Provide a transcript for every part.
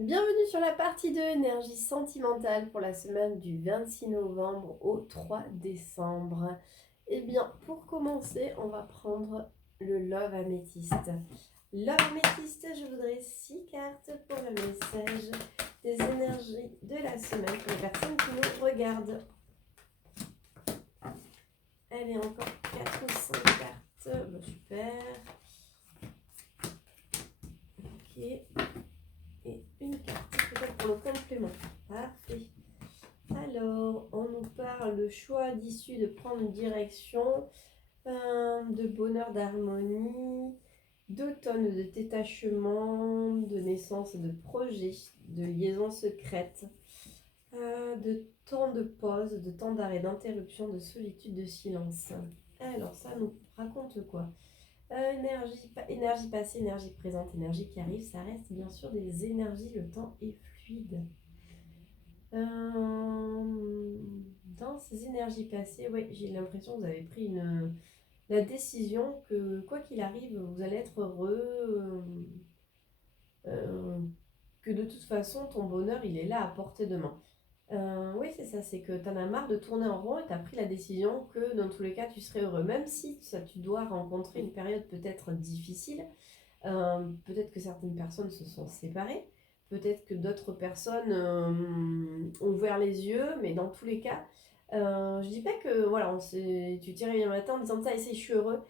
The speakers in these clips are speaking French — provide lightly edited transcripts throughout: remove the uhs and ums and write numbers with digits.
Bienvenue sur la partie 2 énergie sentimentale pour la semaine du 26 novembre au 3 décembre. Eh bien, pour commencer, on va prendre le Love Améthyste. Love Améthyste, je voudrais 6 cartes pour le message des énergies de la semaine pour les personnes qui nous regardent. Allez, encore 4 ou 5 cartes. Bon, super. Ok. Et une carte, peut-être pour le complément. Parfait. Alors, on nous parle de choix d'issue, de prendre une direction, de bonheur, d'harmonie, d'automne, de détachement, de naissance, de projet, de liaison secrète, de temps de pause, de temps d'arrêt, d'interruption, de solitude, de silence. Alors, ça nous raconte quoi? Énergie passée, énergie présente, énergie qui arrive, ça reste bien sûr des énergies, le temps est fluide. Dans ces énergies passées, ouais, j'ai l'impression que vous avez pris la décision que quoi qu'il arrive, vous allez être heureux, que de toute façon, ton bonheur, il est là à portée de main. Oui, c'est ça, c'est que tu en as marre de tourner en rond et tu as pris la décision que dans tous les cas, tu serais heureux. Même si ça, tu dois rencontrer une période peut-être difficile, peut-être que certaines personnes se sont séparées, peut-être que d'autres personnes ont ouvert les yeux, mais dans tous les cas, je dis pas que voilà, tu t'y réveilles un matin en disant ça et je suis heureux.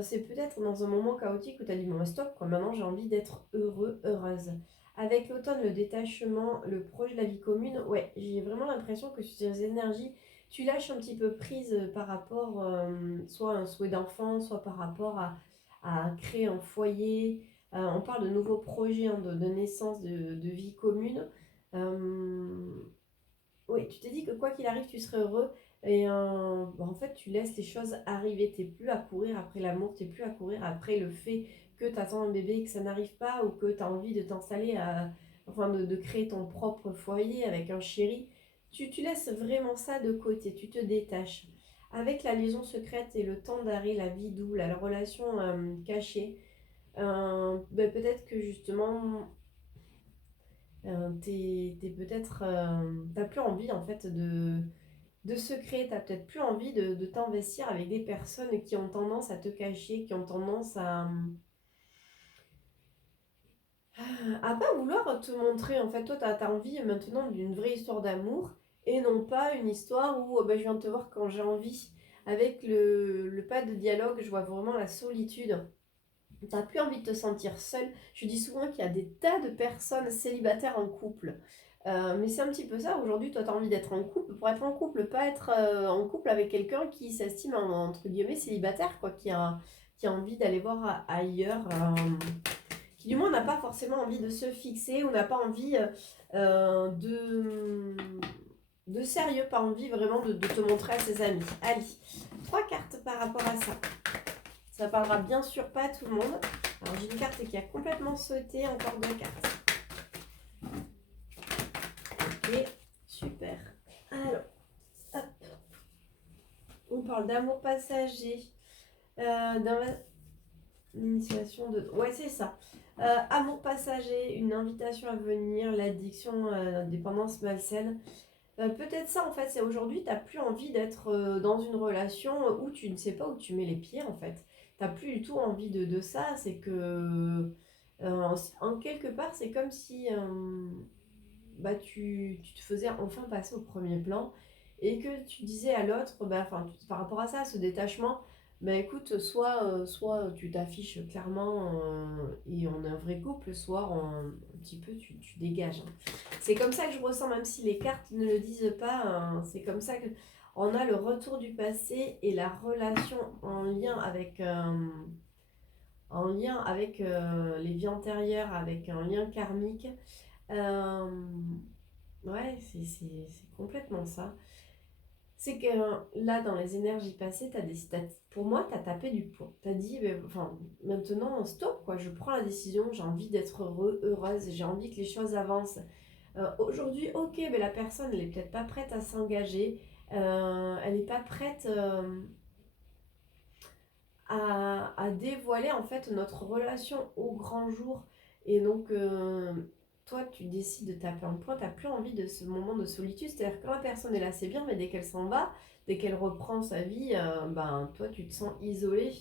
C'est peut-être dans un moment chaotique où tu as dit bon, stop, quoi, maintenant j'ai envie d'être heureux, heureuse. Avec l'automne, le détachement, le projet de la vie commune, ouais, j'ai vraiment l'impression que sur ces énergies, tu lâches un petit peu prise par rapport soit à un souhait d'enfant, soit par rapport à créer un foyer. On parle de nouveaux projets, hein, de naissance, de vie commune. Oui, tu t'es dit que quoi qu'il arrive, tu serais heureux. Et en fait, tu laisses les choses arriver. Tu n'es plus à courir après l'amour, tu n'es plus à courir après le fait que tu attends un bébé et que ça n'arrive pas, ou que tu as envie de t'installer, enfin de créer ton propre foyer avec un chéri. Tu laisses vraiment ça de côté, tu te détaches. Avec la liaison secrète et le temps d'arrêt, la vie double, la relation cachée, peut-être que justement t'es peut-être t'as plus envie en fait de secret, t'as peut-être plus envie de t'investir avec des personnes qui ont tendance à te cacher, qui ont tendance à pas vouloir te montrer. En fait, toi t'as envie maintenant d'une vraie histoire d'amour et non pas une histoire où je viens de te voir quand j'ai envie. Avec le pas de dialogue, je vois vraiment la solitude. T'as plus envie de te sentir seule. Je dis souvent qu'il y a des tas de personnes célibataires en couple. Mais c'est un petit peu ça. Aujourd'hui, toi, tu as envie d'être en couple pour être en couple, pas être en couple avec quelqu'un qui s'estime, entre guillemets, célibataire, quoi, qui a envie d'aller voir ailleurs, qui du moins n'a pas forcément envie de se fixer ou n'a pas envie de sérieux, pas envie vraiment de te montrer à ses amis. Allez, 3 cartes par rapport à ça. Ça parlera bien sûr pas à tout le monde. Alors j'ai une carte qui a complètement sauté, encore 2 cartes. Ok, super. Alors, hop. On parle d'amour passager, d'initiation de... Ouais, c'est ça. Amour passager, une invitation à venir, l'addiction, dépendance malsaine. Peut-être ça en fait, c'est aujourd'hui, tu n'as plus envie d'être dans une relation où tu ne sais pas où tu mets les pieds en fait. Tu n'as plus du tout envie de ça, c'est que en quelque part, c'est comme si tu te faisais enfin passer au premier plan et que tu disais à l'autre, par rapport à ça, ce détachement, écoute, soit tu t'affiches clairement et on est un vrai couple, soit un petit peu tu dégages, hein. C'est comme ça que je ressens, même si les cartes ne le disent pas, hein, c'est comme ça que on a le retour du passé et la relation en lien avec les vies antérieures, avec un lien karmique. Euh, Ouais, c'est complètement ça. C'est que là, dans les énergies passées, pour moi, tu as tapé du plomb. Tu as dit, maintenant, stop, quoi. Je prends la décision, j'ai envie d'être heureuse, j'ai envie que les choses avancent. Aujourd'hui, ok, mais la personne, elle est peut-être pas prête à s'engager. Elle n'est pas prête à dévoiler, en fait, notre relation au grand jour. Et donc, toi, tu décides de taper un point, tu n'as plus envie de ce moment de solitude. C'est-à-dire que quand la personne est là, c'est bien, mais dès qu'elle s'en va, dès qu'elle reprend sa vie, ben, toi, tu te sens isolé.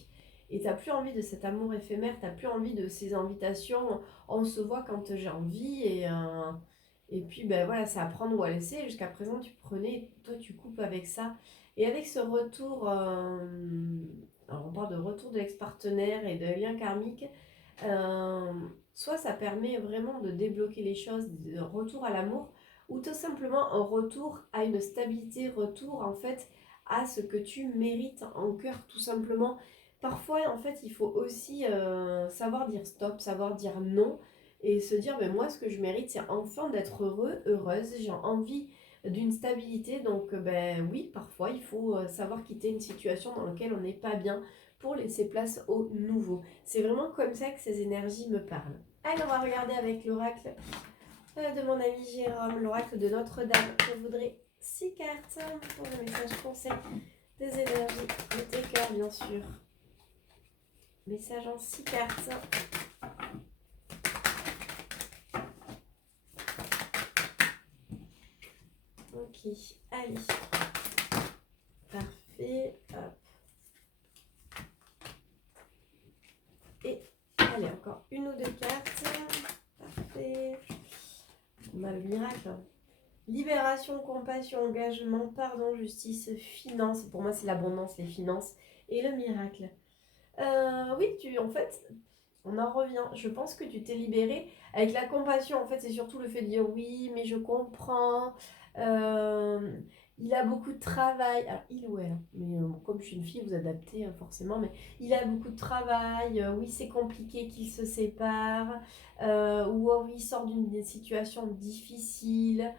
Et tu n'as plus envie de cet amour éphémère, tu n'as plus envie de ces invitations. On se voit quand j'ai envie. Et puis, ben voilà, c'est à prendre ou à laisser. Jusqu'à présent, tu prenais, toi, tu coupes avec ça. Et avec ce retour, alors on parle de retour de l'ex-partenaire et de lien karmique, euh, soit ça permet vraiment de débloquer les choses, de retour à l'amour, ou tout simplement un retour à une stabilité, retour en fait à ce que tu mérites en cœur tout simplement. Parfois en fait il faut aussi savoir dire stop, savoir dire non et se dire ben moi ce que je mérite c'est enfin d'être heureux, heureuse, j'ai envie d'une stabilité donc ben oui parfois il faut savoir quitter une situation dans laquelle on n'est pas bien pour laisser place au nouveau. C'est vraiment comme ça que ces énergies me parlent. Allez, on va regarder avec l'oracle de mon ami Jérôme, l'oracle de Notre-Dame. Je voudrais 6 cartes pour le message conseil des énergies de tes cœurs, bien sûr. Message en 6 cartes. Ok, allez. Parfait. Hop. Et allez, encore une ou deux cartes. Parfait. On a le miracle. Libération, compassion, engagement, pardon, justice, finance. Pour moi, c'est l'abondance, les finances et le miracle. Oui, en fait, on en revient. Je pense que tu t'es libéré. Avec la compassion, en fait, c'est surtout le fait de dire oui, mais je comprends. Euh, il a beaucoup de travail. Alors, il ou elle, mais comme je suis une fille, vous adaptez forcément. Mais il a beaucoup de travail. Oui, c'est compliqué qu'il se sépare. Ou oui, il sort d'une situation difficile.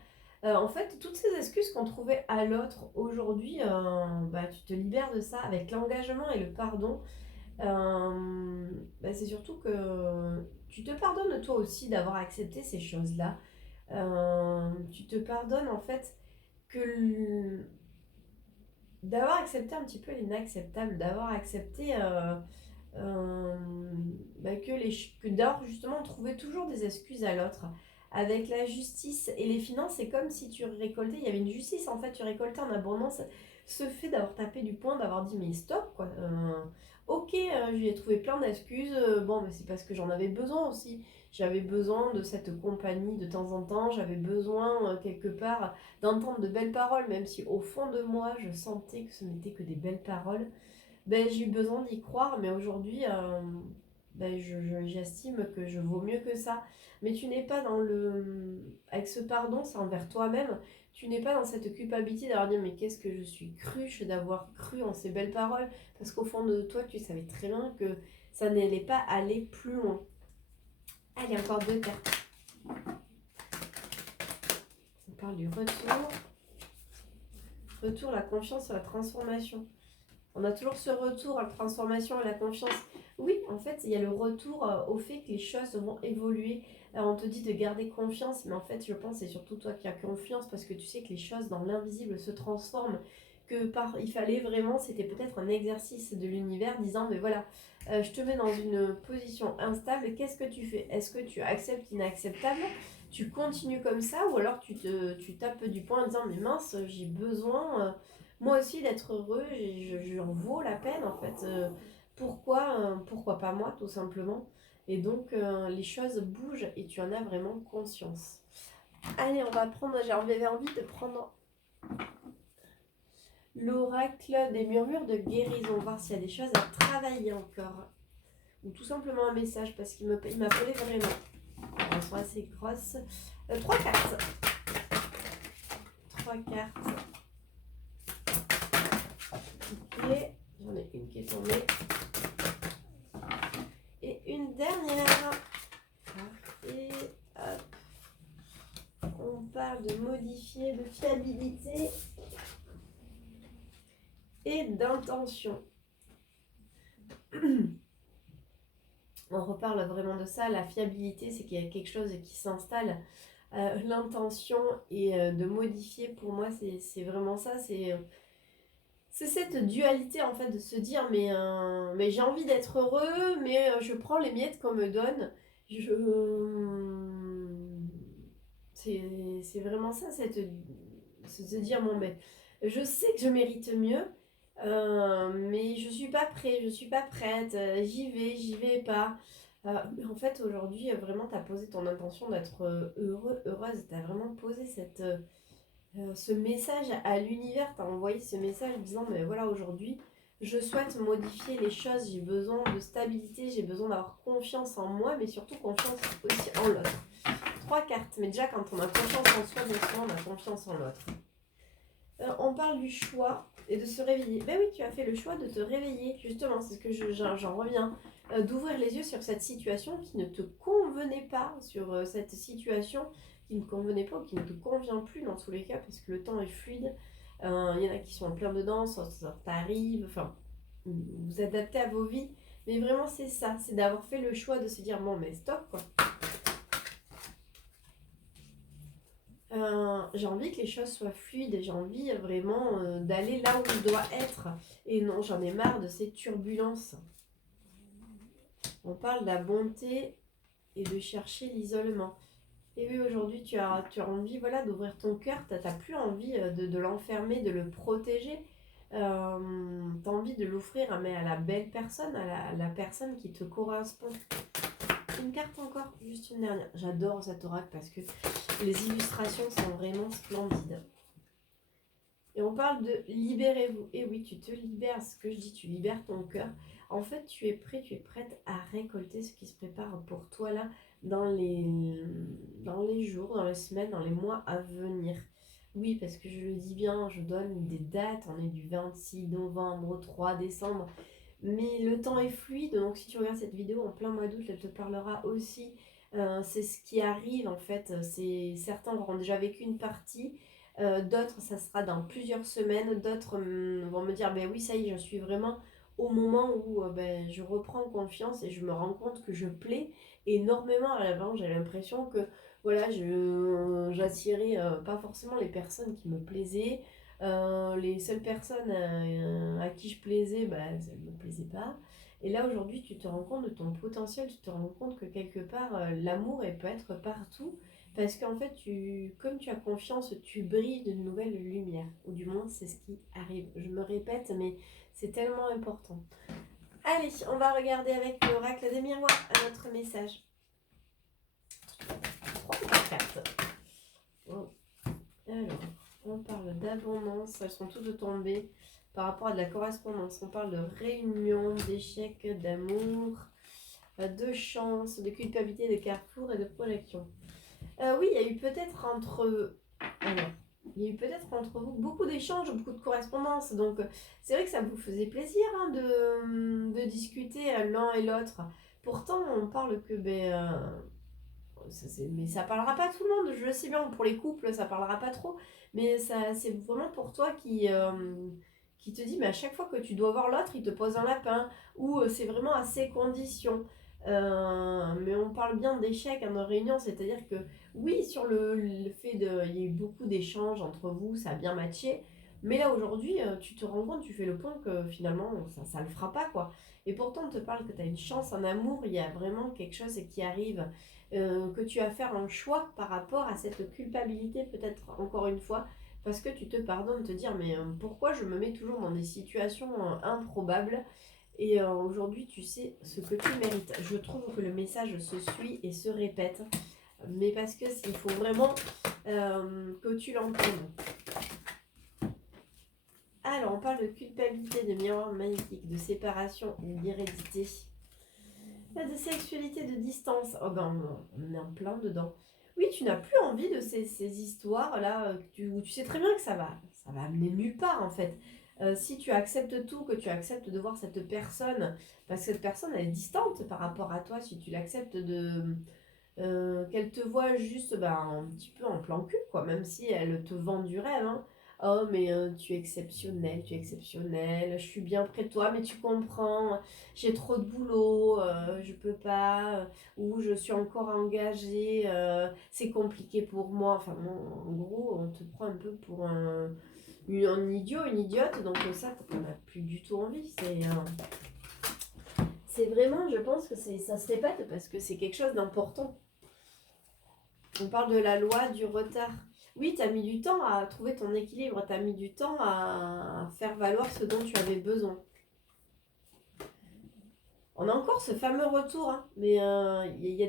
En fait, toutes ces excuses qu'on trouvait à l'autre aujourd'hui, bah, tu te libères de ça avec l'engagement et le pardon. Bah, c'est surtout que tu te pardonnes toi aussi d'avoir accepté ces choses-là. Tu te pardonnes en fait que d'avoir accepté un petit peu l'inacceptable, d'avoir accepté euh, bah, que d'avoir justement trouvé toujours des excuses à l'autre. Avec la justice et les finances, c'est comme si tu récoltais, il y avait une justice en fait, tu récoltais en abondance. Ce fait d'avoir tapé du poing, d'avoir dit mais stop quoi. Ok, je lui ai trouvé plein d'excuses. Bon, mais c'est parce que j'en avais besoin aussi. J'avais besoin de cette compagnie de temps en temps. J'avais besoin quelque part d'entendre de belles paroles, même si au fond de moi je sentais que ce n'était que des belles paroles. Ben, j'ai eu besoin d'y croire, mais aujourd'hui, ben, j'estime que je vaux mieux que ça. Mais tu n'es pas dans le... Avec ce pardon, c'est envers toi-même. Tu n'es pas dans cette culpabilité d'avoir dit mais qu'est-ce que je suis cruche d'avoir cru en ces belles paroles. Parce qu'au fond de toi, tu savais très bien que ça n'allait pas aller plus loin. Allez, encore deux cartes. On parle du retour. Retour, la confiance et la transformation. On a toujours ce retour à la transformation et la confiance. Oui, en fait, il y a le retour au fait que les choses vont évoluer. On te dit de garder confiance, mais en fait, je pense que c'est surtout toi qui as confiance parce que tu sais que les choses dans l'invisible se transforment. Il fallait vraiment, c'était peut-être un exercice de l'univers disant, mais voilà, je te mets dans une position instable, qu'est-ce que tu fais? Est-ce que tu acceptes l'inacceptable? Tu continues comme ça ou alors tu tapes du poing en disant, mais mince, j'ai besoin... moi aussi d'être heureux, j'en vaux la peine en fait. Pourquoi pas moi tout simplement. Et donc les choses bougent et tu en as vraiment conscience. Allez, on va prendre, j'avais envie de prendre l'oracle des murmures de guérison, voir s'il y a des choses à travailler encore. Ou tout simplement un message parce qu'il m'appelait vraiment. Alors, elles sont assez grosses. 3 cartes. 3 cartes. Ok, j'en ai une qui est tombée. Et une dernière. Parfait. Hop. On parle de modifier, de fiabilité et d'intention. On reparle vraiment de ça. La fiabilité, c'est qu'il y a quelque chose qui s'installe. L'intention et de modifier, pour moi, c'est vraiment ça. C'est cette dualité en fait de se dire mais j'ai envie d'être heureux mais je prends les miettes qu'on me donne. C'est vraiment ça, c'est se dire, bon, ben, je sais que je mérite mieux, mais je suis pas prêt, je suis pas prête, j'y vais pas. Mais en fait, aujourd'hui, vraiment, tu as posé ton intention d'être heureuse, tu as vraiment posé ce message à l'univers, tu as envoyé ce message disant, mais voilà, aujourd'hui, je souhaite modifier les choses, j'ai besoin de stabilité, j'ai besoin d'avoir confiance en moi, mais surtout confiance aussi en l'autre. 3 cartes, mais déjà quand on a confiance en soi, bien souvent on a confiance en l'autre. On parle du choix et de se réveiller. Ben oui, tu as fait le choix de te réveiller, justement, c'est ce que j'en reviens. D'ouvrir les yeux sur cette situation qui ne te convenait pas, sur cette situation qui ne convenait pas ou qui ne te convient plus dans tous les cas, parce que le temps est fluide. Il y en a qui sont en plein dedans, ça t'arrive, enfin, vous adaptez à vos vies. Mais vraiment, c'est ça, c'est d'avoir fait le choix de se dire, bon, mais stop, quoi. J'ai envie que les choses soient fluides, j'ai envie vraiment d'aller là où je dois être. Et non, j'en ai marre de ces turbulences. On parle de la bonté et de chercher l'isolement. Et oui, aujourd'hui, tu as envie, voilà, d'ouvrir ton cœur. Tu n'as plus envie de l'enfermer, de le protéger. Tu as envie de l'offrir mais à la belle personne, à la personne qui te correspond. Une carte encore, juste une dernière. J'adore cet oracle parce que les illustrations sont vraiment splendides. Et on parle de libérez-vous. Et oui, tu te libères, ce que je dis, tu libères ton cœur. En fait, tu es prêt, tu es prête à récolter ce qui se prépare pour toi là dans les jours, dans les semaines, dans les mois à venir. Oui, parce que je le dis bien, je donne des dates. On est du 26 novembre au 3 décembre. Mais le temps est fluide, donc si tu regardes cette vidéo en plein mois d'août, elle te parlera aussi. C'est ce qui arrive en fait. Certains auront déjà vécu une partie. D'autres, ça sera dans plusieurs semaines. D'autres vont me dire, ben oui, ça y est, je suis vraiment au moment où ben, je reprends confiance et je me rends compte que je plais énormément à l'avant. J'ai l'impression que voilà, j'attirais pas forcément les personnes qui me plaisaient. Les seules personnes à qui je plaisais, bah, elles ne me plaisaient pas. Et là, aujourd'hui, tu te rends compte de ton potentiel, tu te rends compte que quelque part, l'amour, elle peut être partout. Parce qu'en fait, comme tu as confiance, tu brilles de nouvelles lumières. Ou du moins, c'est ce qui arrive. Je me répète, mais c'est tellement important. Allez, on va regarder avec l'oracle des miroirs à notre message. 3 cartes. Oh. Alors, on parle d'abondance. Elles sont toutes tombées par rapport à de la correspondance. On parle de réunion, d'échec, d'amour, de chance, de culpabilité, de carrefour et de projection. Oui, il y a eu peut-être entre vous beaucoup d'échanges, beaucoup de correspondances. Donc, c'est vrai que ça vous faisait plaisir hein, de discuter l'un et l'autre. Pourtant, on parle que, mais ça parlera pas à tout le monde. Je le sais bien, pour les couples, ça parlera pas trop. Mais ça, c'est vraiment pour toi qui te dit, mais à chaque fois que tu dois voir l'autre, il te pose un lapin. Ou c'est vraiment à ses conditions. Mais on parle bien d'échec en réunion, c'est-à-dire que oui, sur le fait de, il y a eu beaucoup d'échanges entre vous, ça a bien matché, mais là aujourd'hui, tu te rends compte, tu fais le point que finalement, ça le fera pas quoi. Et pourtant, on te parle que tu as une chance, un amour, il y a vraiment quelque chose qui arrive, que tu vas faire un choix par rapport à cette culpabilité, peut-être encore une fois, parce que tu te pardonnes, te dire, mais pourquoi je me mets toujours dans des situations improbables et aujourd'hui, tu sais ce que tu mérites. Je trouve que le message se suit et se répète. Mais parce que il faut vraiment que tu l'entendes. Alors, on parle de culpabilité, de miroir magnétique, de séparation, d'hérédité, de sexualité, de distance. Oh ben, on est en plein dedans. Oui, tu n'as plus envie de ces histoires-là où tu sais très bien que ça va amener nulle part en fait. Si tu acceptes tout, que tu acceptes de voir cette personne, parce que cette personne elle est distante par rapport à toi, si tu l'acceptes qu'elle te voit juste un petit peu en plan cul, quoi, même si elle te vend du rêve. Hein. Oh, mais tu es exceptionnel, je suis bien près de toi, mais tu comprends, j'ai trop de boulot, je peux pas, ou je suis encore engagée, c'est compliqué pour moi. Enfin, bon, en gros, on te prend un peu pour un idiot, une idiote, donc ça, t'en as plus du tout envie. C'est vraiment, je pense que ça se répète parce que c'est quelque chose d'important. On parle de la loi du retard. Oui, tu as mis du temps à trouver ton équilibre, tu as mis du temps à faire valoir ce dont tu avais besoin. On a encore ce fameux retour, hein, mais y a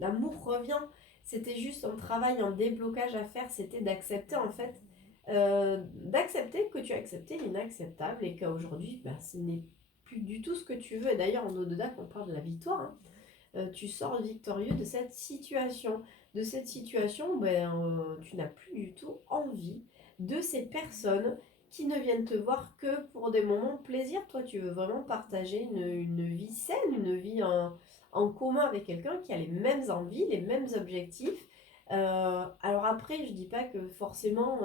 l'amour revient. C'était juste un travail, un déblocage à faire, c'était d'accepter en fait, d'accepter que tu as accepté l'inacceptable et qu'aujourd'hui, bah, ce n'est plus du tout ce que tu veux. Et d'ailleurs, en au-delà, quand on parle de la victoire, hein, tu sors victorieux de cette situation. De cette situation, ben, tu n'as plus du tout envie de ces personnes qui ne viennent te voir que pour des moments de plaisir. Toi, tu veux vraiment partager une vie saine, une vie en commun avec quelqu'un qui a les mêmes envies, les mêmes objectifs. Alors après, je dis pas que forcément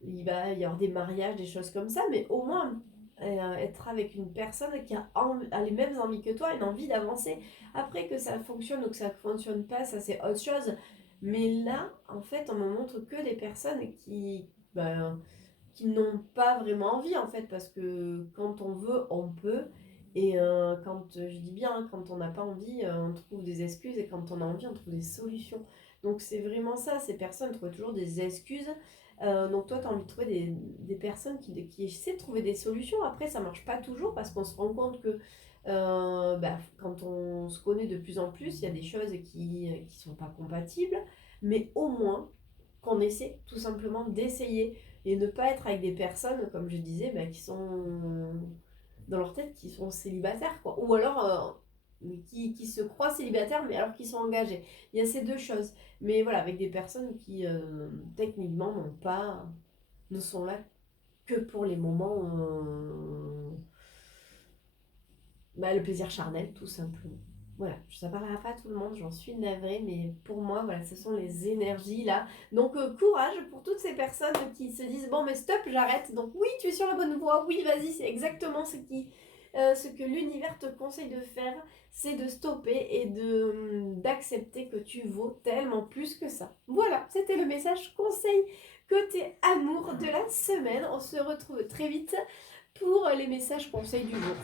il va y avoir des mariages, des choses comme ça, mais au moins être avec une personne qui a les mêmes envies que toi, une envie d'avancer. Après que ça fonctionne ou que ça ne fonctionne pas, ça c'est autre chose. Mais là, en fait, on me montre que des personnes qui n'ont pas vraiment envie, en fait, parce que quand on veut, on peut. Et quand, je dis bien, hein, quand on n'a pas envie, on trouve des excuses, et quand on a envie, on trouve des solutions. Donc c'est vraiment ça, ces personnes trouvent toujours des excuses. Donc toi, tu as envie de trouver des personnes qui essaient de trouver des solutions. Après, ça marche pas toujours parce qu'on se rend compte que quand on se connaît de plus en plus, il y a des choses qui sont pas compatibles. Mais au moins, qu'on essaie tout simplement d'essayer et ne pas être avec des personnes, comme je disais, qui sont dans leur tête, qui sont célibataires, quoi. Ou alors qui se croient célibataires, mais alors qu'ils sont engagés. Il y a ces deux choses. Mais voilà, avec des personnes qui, techniquement, ne sont là que pour les moments, le plaisir charnel, tout simplement. Voilà, ça parlera pas à tout le monde, j'en suis navrée, mais pour moi, voilà, ce sont les énergies là. Donc, courage pour toutes ces personnes qui se disent, bon, mais stop, j'arrête. Donc, oui, tu es sur la bonne voie, oui, vas-y, c'est exactement ce que l'univers te conseille de faire, c'est de stopper et d'accepter que tu vaux tellement plus que ça. Voilà, c'était le message conseil côté amour de la semaine. On se retrouve très vite pour les messages conseils du jour.